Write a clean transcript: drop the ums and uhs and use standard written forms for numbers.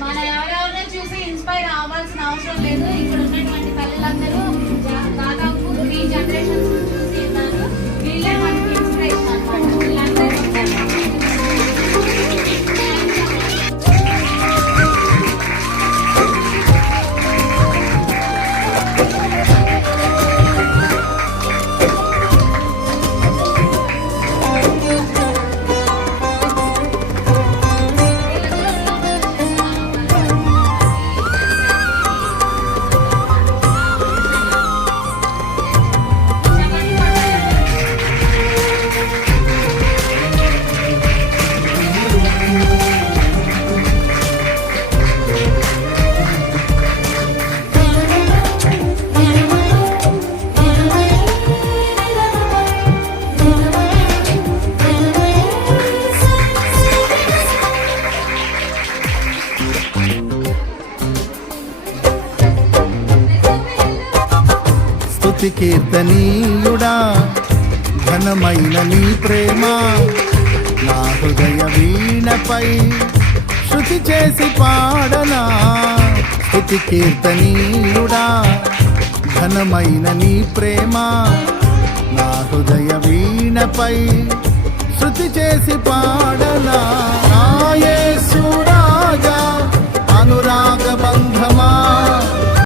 మన ఎవరెవరిని చూసి ఇన్స్పైర్ అవ్వాల్సిన అవసరం లేదు. ఇక్కడ ఉన్నటువంటి తల్లులందరూ దాదాపు 3 జనరేషన్స్ చూసి ఉన్నారు. వీళ్ళే మనకి ఇన్స్పిరేషన్ అన్నమాట. వీళ్ళందరూ స్తుతి కీర్తనీయుడా, ఘనమైన నీ ప్రేమ నా హృదయ వీణపై శృతి చేసి పాడనా. స్తుతి కీర్తనీయుడా, ఘనమైన నీ ప్రేమ నా హృదయ వీణపై శృతి చేసి పాడనా. నా యేసు రాజా అనురాగ బంధమా